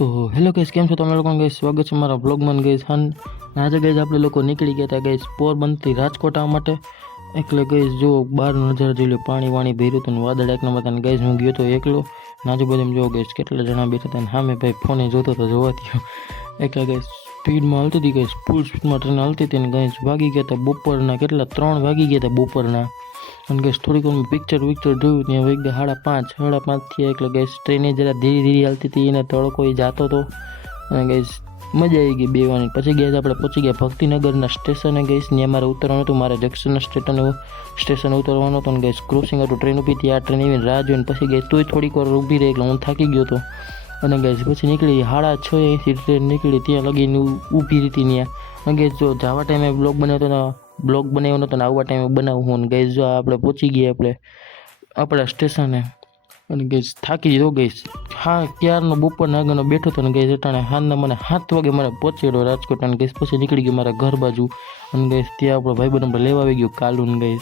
તો hello guys, કેમ છો તમે લોકો? ગાઈસ સ્વાગત છે મારા બ્લોગમાં ગાઈસ. આજે ગાઈસ આપણે લોકો નીકળી ગયા હતા ગાઈસ પોરબંદરથી રાજકોટ આવવા માટે. એટલે ગાઈસ જો બહાર નજારા જોઈ લો, પાણી ભર્યું હતું, વાદળ એક નંબર હતા. ગાઈસ હું ગયો તો એકલો, આજુબાજુ જો ગાઈસ કેટલા જણા બેઠા હતા. સામે ભાઈ ફોને જોતો તો જોવાથી એટલે ગાઈસ સ્પીડમાં હાલતી હતી ગાઈસ, ફૂલ સ્પીડમાં ટ્રેન હાલતી હતી. ને ગાઈસ વાગી ગયા હતા બપોરના, કેટલા 3 વાગી ગયા હતા બપોરના. અને ગેસ થોડીક વાર પિક્ચર જોયું ત્યાં વાગી ગયા 5:30 થયા. એટલે ગેસ ટ્રેને જરા ધીરે ધીરે હાલતી હતી, એને તડકો જતો હતો. અને ગેસ મજા આવી ગઈ બેવાની. પછી ગેસ આપણે પહોંચી ગયા ભક્તિનગરના સ્ટેશને. ગેસ ત્યાં મારે ઉતરવાનું હતું, મારે જંક્શનના સ્ટેશન ઉતરવાનું હતું. અને ગેસ ક્રોસિંગ હતું, ટ્રેન ઊભી હતી. આ ટ્રેન એવીને રાહ જોઈને પછી ગેસ તોય થોડીક વાર ઊભી રહી, એટલે હું થાકી ગયો હતો. અને ગેસ પછી નીકળી 6:30 ટ્રેન નીકળી, ત્યાં લગીને ઊભી હતી ત્યાં. અને ગેસ જો જવા ટાઈમે બ્લોગ બનાવ્યો નહોતો ને આવવા ટાઈમે બનાવું હું. ગેસ જો આપણે પહોંચી ગયા આપણા સ્ટેશને. અને ગેસ થાકી દીધો ગેસ. ક્યારનો બપોરના આગળનો બેઠો હતો ને ગેસ અટાણે હાલના મને 7 વાગે મને પહોંચેલો રાજકોટ. અને ગેસ પછી નીકળી ગયો મારા ઘર બાજુ. અને ગેસ ત્યાં આપણો ભાઈબંધ લેવા આવી ગયો કાલુન ગેસ.